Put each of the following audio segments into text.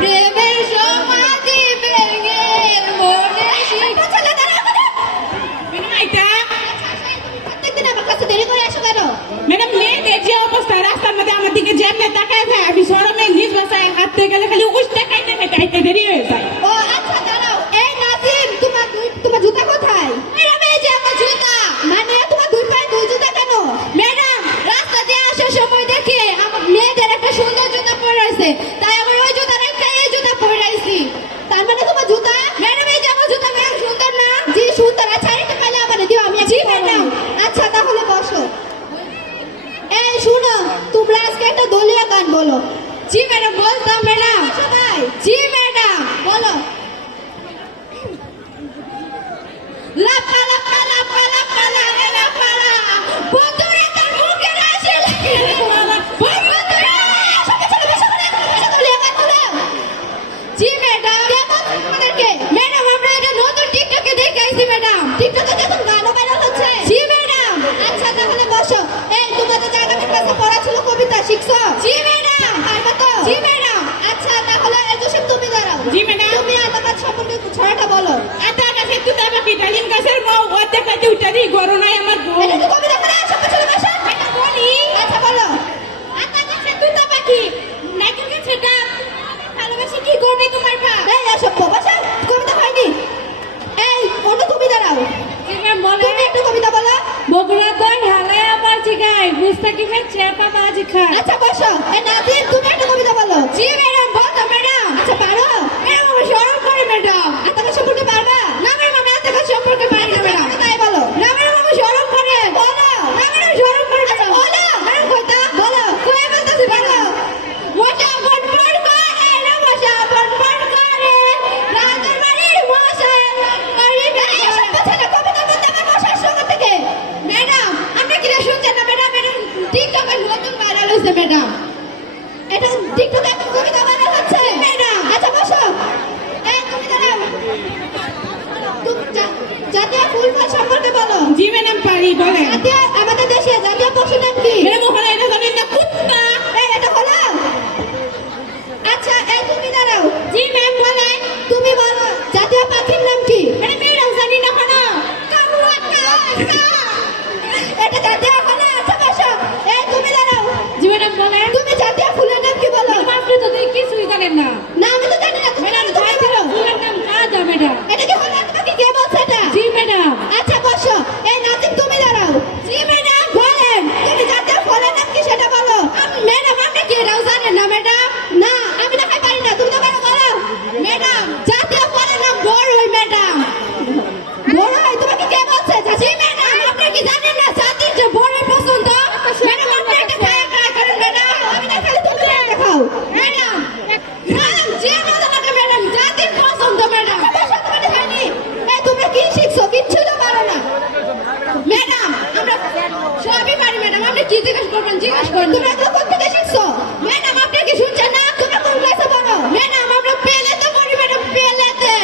প্রেমের সমাধি ভেঙে মনে চলে প্রত্যেকদিন আমার কাছে দেরি করে আসো কেন? ম্যাডাম মেয়েদের যে অবস্থা রাস্তার মধ্যে আমার দিকে যেমনি তাকায় যায় আমি শরমে নিজ বাসায় হাঁটতে গেলে খালি উঠতে খাইতে দেরি হয়ে যায়। ও আচ্ছা দাঁড়াও, এই নাজিম তোমার জুতা কোথায়? ম্যাডাম এই যে আমার জুতা। মানে তোমার দুই পায়ে দুই জুতা কেন? ম্যাডাম রাস্তা দিয়ে আসার সময় দেখি আমার মেয়েদের একটা সুন্দর জুতা পরে আছে, তাই আমার ওই জুতা রেখে এই জুতা পরে আইছি। তার মানে তোমার জুতা? ম্যাডাম এই যে আমার জুতা ম্যাম সুন্দর না? জি সুন্দর। আচ্ছা এটা পাইলে আমার দিও, আমি জি ম্যাডাম। আচ্ছা তাহলে বসো। এই শুনো, তোমরা আজকে একটা দলীয় গান বলো। জি ম্যাডাম বলতাম ম্যাডাম। সবাই জি ম্যাডাম বলো। লাপা লাপা লাপা লাপা লাপা লাপা বন্ধুরা তোর মুখে রাশি লাগে বন্ধুরা সবাই চলে বসে করে দলীয় গান বলো। জি ম্যাডাম কেমন তোমাদেরকে? ম্যাডাম আমরা এটা নতুন টিকটকে দেখে আইছি ম্যাডাম। টিকটকে কেমন গানও ভাইরাল হচ্ছে? জি ম্যাডাম। আচ্ছা তাহলে বসো। এই তোমাদের যে আগামী ক্লাসে পড়া ছিল কবিতা শিখছো? জি ম্যাডাম। পারবে তো? জি ম্যাডাম। আচ্ছা তাহলে জোসেফ তুমি দাঁড়াও। জি ম্যাডাম। তুমি আতা গাছ সম্পর্কে ছড়াটা বলো। আতা গাছের তুই আমাকে ডালিম গাছের বউ ওতে কাছে উঠা দিই গরনাই আমার বউ। এটা কি কবিতা পড়া? সবাই চলে বসো। এটা বলি। আচ্ছা বলো। আতা গাছের তুই পাখি নাইকেল গাছের ডাব ভালোবাসি কি করবে তোমার বাপ? এই এসব বসো। কবিতা হয়নি। এই অন্য তুমি দাঁড়াও। জি ম্যাম বলে তুমি একটু কবিতা বলো। বগুড়া দই হালে আমার জিগাই মুস্তাকিমের চেপা মাঝি খায়। আচ্ছা বসো। এই নাজিম তুমি একটা কবিতা বলো। জি ম্যাডাম বলো ম্যাডাম। আচ্ছা পারো? ম্যাডাম আমি শরম করে ম্যাডাম। আতাকা সম্পর্কে পারবা? না ম্যাডাম আমি আতাকা সম্পর্কে পারি না ম্যাডাম। তাই বলো। না ম্যাডাম আমি শরম করে। বলো। না ম্যাডাম শরম করে। আচ্ছা বলো। ম্যাডাম কইতা বলো। কই বলতাছি বলো। মশা বটবট করে রে মশা বটবট করে রাতের বাড়ি মশা করি না। এসব ছেলে কবিতা বলতে আমার মশার সঙ্গে থেকে। ম্যাডাম আপনি কি শুনছেন না ম্যাডাম? ম্যাডাম টিকটকে নতুন ভাইরাল হইছে ম্যাডাম। এটা টিকটকে একটা কবিতা ভাইরাল হচ্ছে ম্যাডাম। আচ্ছা বসো। এই তুমি দাঁড়াও। তুমি জাতীয় ফুল ফল সম্পর্কে বলো। জি ম্যাডাম পারি বলে। জাতীয় আমাদের দেশে জাতীয় পশুর নাম কি? ম্যাডাম ওখানে এটা জানেন না কুত্তা। এই এটা হলো। আচ্ছা এই তুমি দাঁড়াও। জি ম্যাম বলে। তুমি বলো জাতীয় পাখির নাম কি? ম্যাডাম এটাও জানি না কেন? কানুয়া কাকা। এটা জাতীয় হলো। আচ্ছা বসো। এই তুমি দাঁড়াও। জি ম্যাডাম বলে। তুমি জাতীয় ফুলের নাম কি বলো? ম্যাডাম আপনি তো দেখি কিছুই জানেন না। না আমি তো জানি না। তুমি ম্যাডাম তুমি বলো। ফুলের নাম কাজা ম্যাডাম। এটা কি হলো? তোমাকে কে বলছে এটা? জি ম্যাডাম। আচ্ছা বসো। এই নাজিম তুমি দাঁড়াও। জি ম্যাডাম বলেন। তুমি জাতীয় ফলের নাম কি সেটা বলো। ম্যাডাম আপনি কি এটাও জানেন না ম্যাডাম? না আমি না পারি না। তুমি তো পারো বলো। ম্যাডাম জাতীয় ফলের নাম বড়ই ম্যাডাম। বড়ই তোমাকে কে বলছে? জি ম্যাডাম আপনি কি জানেন না জাতির যে বড়ই পছন্দ? ম্যাডাম আপনি একটা খায়া ট্রাই করেন ম্যাডাম। আমি না খালি তুমি দেখাও ম্যাডাম। ম্যাডাম যে বলতে না ম্যাডাম জাতির পছন্দ ম্যাডাম। তোমাকে খাইনি। এই তোমরা কি শিখছো? কিচ্ছু তো পারো না ম্যাডাম। আমরা সবই পারি ম্যাডাম। আপনি কি জিজ্ঞেস করবেন জিজ্ঞেস করেন। তোমরা এগুলো কোথা থেকে শিখছো? ম্যাডাম আপনি কি শুনছেন না? তোমরা কোন ক্লাসে পড়ো? ম্যাডাম আমরা পেলেতে পড়ি ম্যাডাম পেলেতে।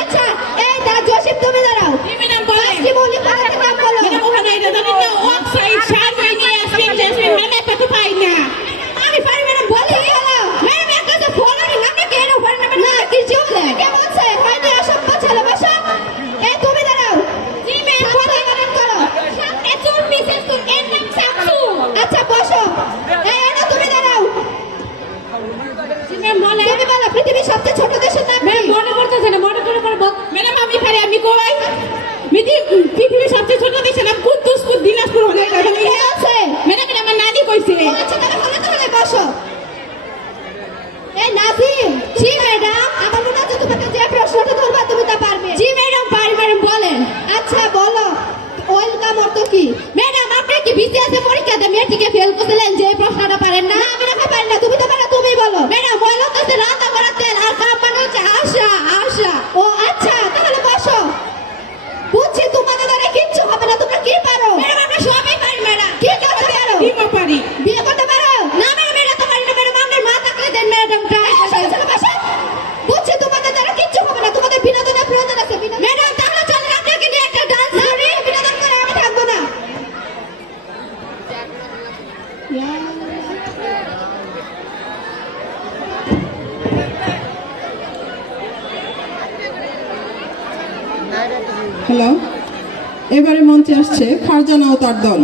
আচ্ছা এই জোসেফ তুমি দাঁড়াও। জি ম্যাডাম বলে। কি বলি পাহাড়ের নাম বলো। ম্যাডাম ওখানে এটা জানেন না অক্সাইড সারমাই নিয়ে আসবেন জেসমিন ম্যাডাম এটা তো পাই না। আমি পারি ম্যাডাম বলি হলো। ম্যাডাম এর কাছে ফলোনি আপনি কেন পারেন না? না কিছু কে বলছে? হয়নি অসভ্য ছেলে বসো। এই তুমি দাঁড়াও। জি ম্যাম কথা বলেন করো। সামনে চুল পিছে চুল এর নাম সাকসু। আচ্ছা বসো। এই এনো তুমি দাঁড়াও। জি ম্যাম বলে। তুমি বলো পৃথিবীর সবচেয়ে ছোট দেশের নাম ম্যাম কি? মনে পড়তেছে না মনে করে পড়বো। ম্যাডাম আমি পারি আমি কই পৃথিবীর সবচেয়ে ছোট দেশের নাম কুদ্দুসপুর দিনাজপুর হলে কে আছে? ম্যাডাম এটা আমার নানি কইছে। আচ্ছা তাহলে বসো। এই নাজিম। জি ম্যাডাম আমার মনে হচ্ছে তোমাকে যে প্রশ্নটা ধরবা তুমি তা পারবে। জি ম্যাডাম পারি ম্যাডাম বলেন। আচ্ছা বলো ওয়েলকাম অর্থ কি? ম্যাডাম আপনি কি বিসিএস এ পরীক্ষা দিয়ে মেট্রিকে ফেল করছিলেন যে প্রশ্নটা পারেন না? আমি না পারি না। তুমি তো পারো তুমি বলো। ম্যাডাম ওয়েলকাম হচ্ছে রান্না করা তেল আর কাম মানে হচ্ছে আশা আশা। ও আচ্ছা তাহলে বসো। বুঝছি তোমাদের দ্বারা কিচ্ছু হবে না। তোমরা কি পারো? ম্যাডাম আমরা সবই পারি ম্যাডাম। কি করতে পারো? বিমা পারি। বিয়ে করতে পারো? না ম্যাডাম এটা তো পারি না ম্যাডাম। আমাদের মা থাকলে দেন ম্যাডাম ট্রাই করতে বসো। বুঝছি তোমাদের দ্বারা কিচ্ছু হবে না। তোমাদের বিনোদনের প্রয়োজন আছে। ম্যাডাম তাহলে চলেন আপনাকে নিয়ে একটা ডান্স করি। বিনোদন করে আমি থাকবো না। হ্যালো, এবারে মঞ্চে আসছে ফারজানা ও তার দল।